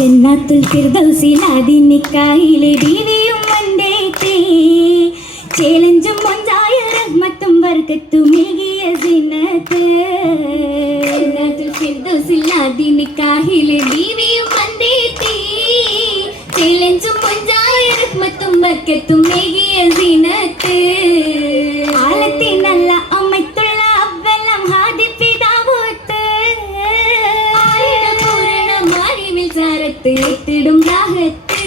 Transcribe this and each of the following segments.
ജന്നാത്തുൽ ഫിർദൗസിൽ അതിനിക്കായിലെ ബീവിയും മണ്ടേറ്റേ ചേലഞ്ചും മൊഞ്ചായ റഹ്മത്തും വർക്കത്തും ഏകിയ സിനത്ത് ജന്നാത്തുൽ ഫിർദൗസിൽ അതിനിക്കായിലെ ബീവിയും മണ്ടേറ്റേ ചേലഞ്ചും മൊഞ്ചായ റഹ്മത്തും വർക്കത്തും ഏകിയ സിനത്ത് ആലത്തി നല്ല ചാരത്ത് എത്തിടും രാഹത്ത്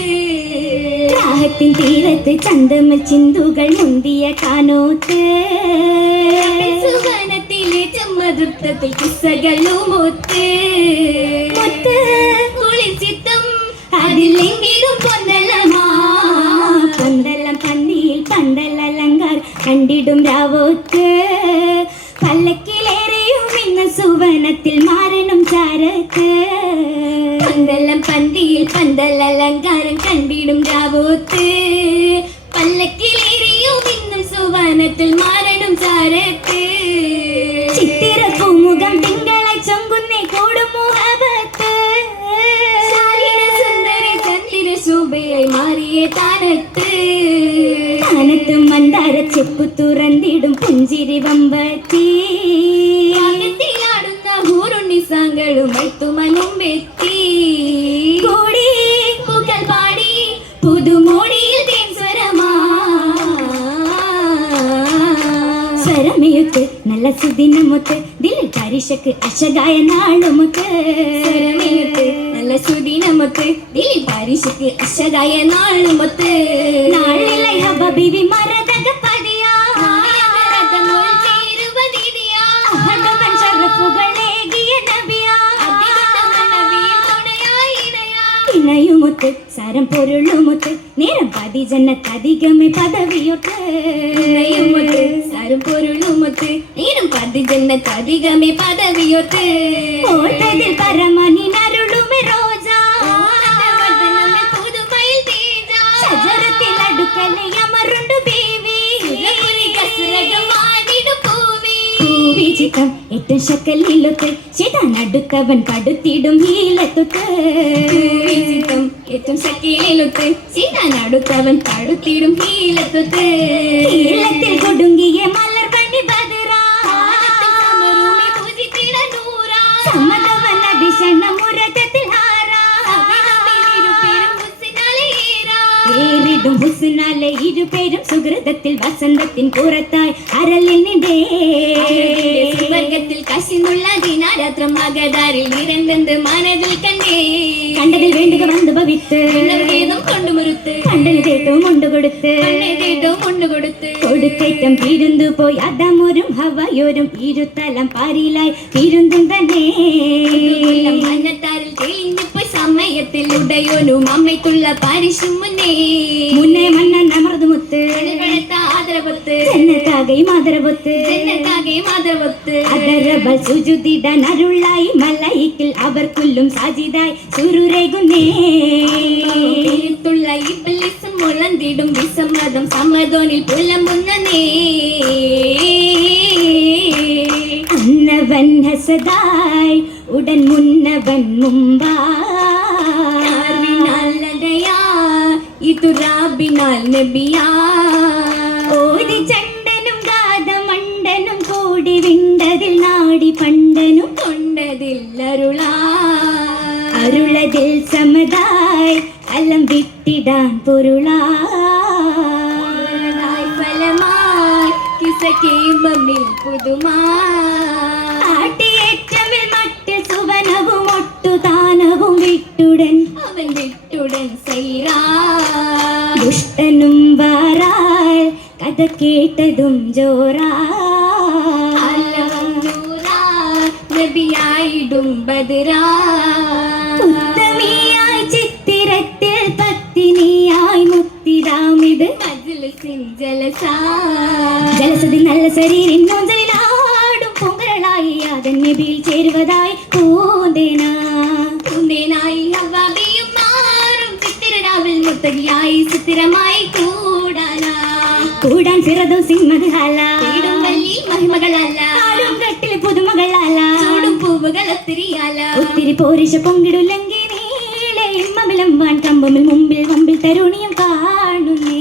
രാഹത്തിൻ തീരത്ത് ചന്തമ ചിന്തുകൾ മുന്തിയ കാനോത്ത്. സുവനത്തിലെ ചമ്മതൃപ്തത്തിൽ കിസ്സകളുമൊത്ത് മുത്ത് കുളിച്ചിത്തം അതിലെങ്കിലും പൊന്നലമാ. പന്തലം പന്നിയിൽ പന്തലലങ്കാർ കണ്ടിടും രാവോത്ത്. പല്ലക്കിലേറിയും ഇന്ന് സുവനത്തിൽ മാറണം ചാരത്ത്. ചെപ്പു തുറന്നിടും പുഞ്ചിരി വമ്പത്തി. ആടുന്ന ഹൂറുണ്ണി സാങ്കളും എത്തുമനും വെത്തി കൂടി പുകൾ പാടി പുതുമോടിയിൽ തേൻ സ്വരമാ. സ്വരമയുത്ത് നല്ല സുദിനമൊത്ത് ദിൽ പരിശക്ക് അശകായ സ്വരമയുത്ത് നല്ല സുദിനമൊത്ത് ദിൽ പരിശക്ക് അശകായ നാളുമൊത്ത് നാളിലെ ഹബബിവി മരതക முத்து சரம் பொருளும் முத்து நேரம் பதி ஜன்னத் அதிகமே பதவியொட்டு முத்து சரம் பொருளும் முத்து நேரம் பதி ஜன்னத் அதிகமே பதவியொட்டு. போட்டதில் பரமணி நருளுமே ரோஜா. புதுமையில் தேஜா. சஜரத்தில் அடுக்கலை அமருண்டு பேவி. கசுரகம் ஆடிடும் பூவி பூவி சித்தம் எட்டு சக்கல் இல்லொத்து சிதா நடுத்தவன் படுத்திடும் ஈழத்துக்கு சித்தம் எத்தும் சக்கியலுக்கு சிதா நடுத்தவன் படுத்திடும் ஈழத்துக்கு ஈழத்தில் கொடுங்கிய மலர் கண்ணி பதிரா. சம்மதவன் அதிசன்ன முரதத்தில் ഏറിടും ഹുസ്നാലെ ഇരുപേരും സുഹൃതത്തിൽ വസന്തത്തിൻ പുറത്തായി അരലിൽ നിടേ സ്വർഗത്തിൽ കശിന്നുള്ള ദിനാരാത്രം മകതാരിൽ നിരന്തെന്ത് മനതിൽ കണ്ടേ. കണ്ടതിൽ വേണ്ടുക വന്നു ഭവിത്ത്. ഏതും കൊണ്ടുമുറുത്ത് കണ്ടന് തേട്ടവും കൊണ്ടുകൊടുത്ത് തേട്ടവും കൊണ്ടുകൊടുത്ത് കൊടുത്തേറ്റം തിരുന്തു പോയി. അതമൊരും ഹവയൊരും ഇരുത്തലം പാരിലായി. തിരുന്തും തന്നെ. മഞ്ഞത്താരിൽ തെളിഞ്ഞു പോയി സമയത്തിൽ ഉടയോനും അമ്മയ്ക്കുള്ള പാരിശും മുന്നേ. മുന്നേ മണ്ണൻ അമർന്നുമുത്ത് ആദരവത്ത്. ജന്നത്താകെയും ആദരവത്ത് ജന്നത്താകെയും ആദരവത്ത് അതരബൽ സുജുതിടാൻ അരുളായി മലയിക്കിൽ അവർക്കുല്ലും സാജിതായി ചുരുരേകുന്നേ. ുള്ള ഇബ്ലിസും മുളന്തിടും വിസമ്മതം സമ്മതോനിൽ പുലമ്പുന്നേ അന്നവൻ ഉടൻ മുന്നവൻ മുമ്പാലതയാ ഇതു റാബിനാൽ നബിയാ. ഓടി ചണ്ടനും ഗാതമണ്ടനും കൂടി വിണ്ടതിൽ നാടി പണ്ടനും കൊണ്ടതിൽ അരുളാ. അരുളതിൽ സമതായി അലം വിട്ടിടാൻ പൊരുളാ. ഫലമായി കിസക്കേമമിൽ പുതുമാ. സുവനവും ഒട്ടു താനവും വിട്ടുടൻ അവൻ വിട്ടുടൻ സൈറാ ദുഷ്ടനും വാറാൽ കഥ കേട്ടതും ജോറാ. നബിയായിടും ബദറാ ഉത്തമിയായി ചിത്തിരത്തിൽ പത്തിനിയായി മുത്തിരാമിത് മജ്ലിസിൻ ജലസാ. ജലസതി നല്ല ശരീരം പൊങ്കലായി അതൻ നബിയിൽ ചേരുവതായി മുത്തകിയായി ചിത്തിരമായി കൂടാനാ. കൂടാൻ ചെറുതും സിംഹദാല മഹിമകളല്ല ആരും കട്ടിലെ പുതുമകളല്ല ചൂടും പൂവുകൾ ഒത്തിരിയാല ഒത്തിരി പോരിശ പൊങ്കിടുല്ലെങ്കിൽ കമ്പമിൽ മുമ്പിൽ മുമ്പിൽ തരുണിയും കാണുന്നേ.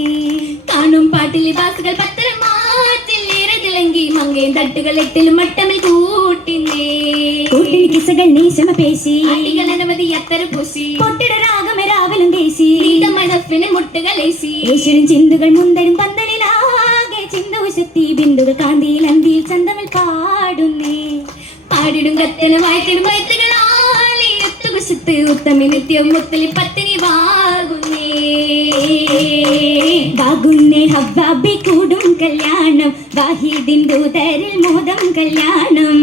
കാണും പാട്ടിലെ ബാസുകൾ പത്തരം മാറ്റില്ലേറെ തിളങ്ങി മങ്ങയും തട്ടുകൾ എട്ടിലും മട്ടമിൽ കൂട്ടിന്നേ. കൂട്ടിൽ കിസകൾ നീശമ പേശി. ആട്ടികൾ അനവധി അത്തര പൂശി. പൊട്ടിട രാഗമ രാവലും ദേശി നീണ്ട മണപ്പിന് മുട്ടുകളേശി യേശുവിൻ ചിന്തുകൾ മുന്തരും പന്തലിലാകെ ചിന്തവശത്തി ബിന്ദുകൾ കാന്തിയിൽ അന്തിയിൽ ചന്തമിൽ പാടുന്നേ. പാടിടും കത്തന വായ്ത്തിടും വയത്തുകളാലെ എത്തുവശത്ത് ഉത്തമി നിത്യം മുത്തലി പത്തിനി വാകുന്നേ. വാകുന്നേ ഹബ്ബാബി കൂടും കല്യാണം വാഹിദിൻ ദൂതരിൽ മോദം കല്യാണം.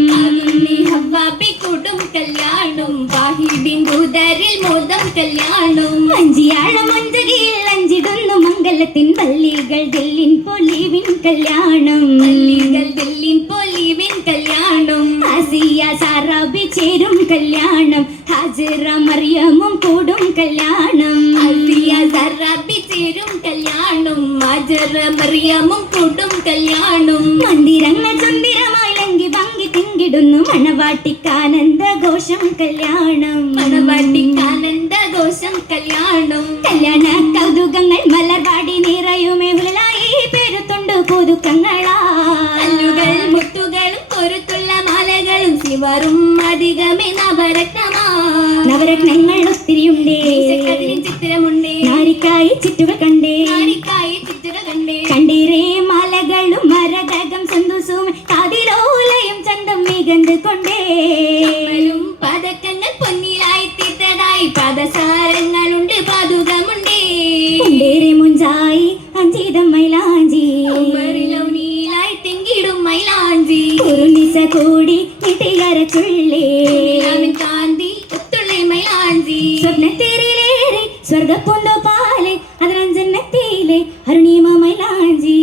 ഹബ്ബാബി കൂടും കല്യാണം വാഹിദിൻ ദൂതരിൽ മോദം കല്യാണം. അഞ്ചിയാഴം അഞ്ചകിയിൽ അഞ്ചിടുന്നു മംഗലത്തിൻ പള്ളികൾ ദില്ലിൻ പൊലിവിൻ കല്യാണം. പള്ളികൾ ദില്ലിൻ പൊലിവിൻ കല്യാണം. ആസിയ സാറാബി ചേരും കല്യാണം ഹാജിറ മറിയമും കൂടും കല്യാണം. അസിയ സറാബി ചേരും കല്യാണം മജറ മറിയമും കൂടും കല്യാണം. മന്ദിരങ്ങൾ ചുന്ദിരമായി ലങ്കി ഭംഗി തിങ്കിടുന്നു മണവാട്ടിക്കാനന്ദ ഘോഷം കല്യാണം. മണവാട്ടിക്കാനന്ദ ഘോഷം കല്യാണം. കല്യാണ കൗതുകങ്ങൾ മലർവാടി നിറയുമേ ഉലലായി പെരുത്തുണ്ട് പുതുക്കങ്ങളാ. കല്ലുകൾ മുത്തുകളും പൊരുത്തുള്ള മാലകളും ശിവറും അധികമേ നവരത്നമാ. നവരത്നങ്ങൾ ഒത്തിരിയുണ്ട്. ചിത്രമുണ്ടേ. ಮಾರಿಕಾಯಿ ಚಿಟ್ಟುಗ ಕಂಡೆ ಮಾರಿಕಾಯಿ ಚಿಟ್ಟುಗ ಕಂಡೆ ಕಂಡಿರೇ ಮಲಗಳು மரதகம் சந்தோஷம் காதிலோலயம் சந்தம் மிகந்து கொண்டே. பதக்கங்கள் பொன்னிலாய் திட்டதாய் பதசாய் സ്വപ്നത്തേരിലേറി സ്വർഗപ്പൂന്തോ പാലെ അതിനഞ്ചെണ്ണത്തിലെ അരുണിമ മൈലാഞ്ചി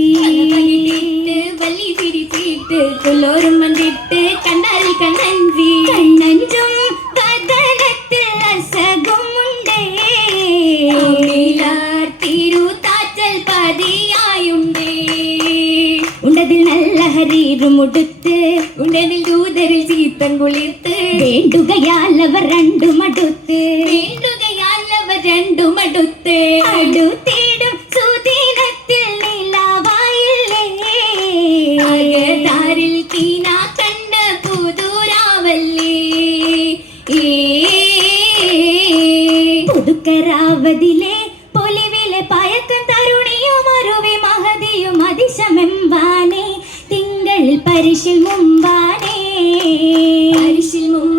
കണ്ണിട്ട് വല്ലി തിരിച്ചിട്ട് കൊല്ലോരും വന്നിട്ട് കണ്ടാരി കണ്ണഞ്ചി കണ്ണഞ്ചും കഥനത്തിൽ അസകുമുണ്ടേ തിരുത്താച്ചൽ പതിയായുണ്ടേ ഉണ്ടതിൽ നല്ല ഹരീറുമുടുത്ത് ഉണ്ടതിൽ ദൂതരിൽ ചീത്തം കുളിർത്ത് വേണ്ടുകയാലവർ രണ്ടും അടുത്ത് വേണ്ടുകയാലവർ രണ്ടും അടുത്ത് അടുത്തിടും സുദിനത്തിൽ നിലാവായില്ലേ? അകതാരിൽ കീന കണ്ട പുതുരാവല്ലേ? പുതുക്കരാവതിലെ പൊലിവിലെ പയക്കം തരുണിയും അരുവി മഹതിയും അതിശമെമ്പാനെ. തിങ്കളിൽ പരിശിൽ മുമ്പാനെ. പരിശിൽ മുമ്പ്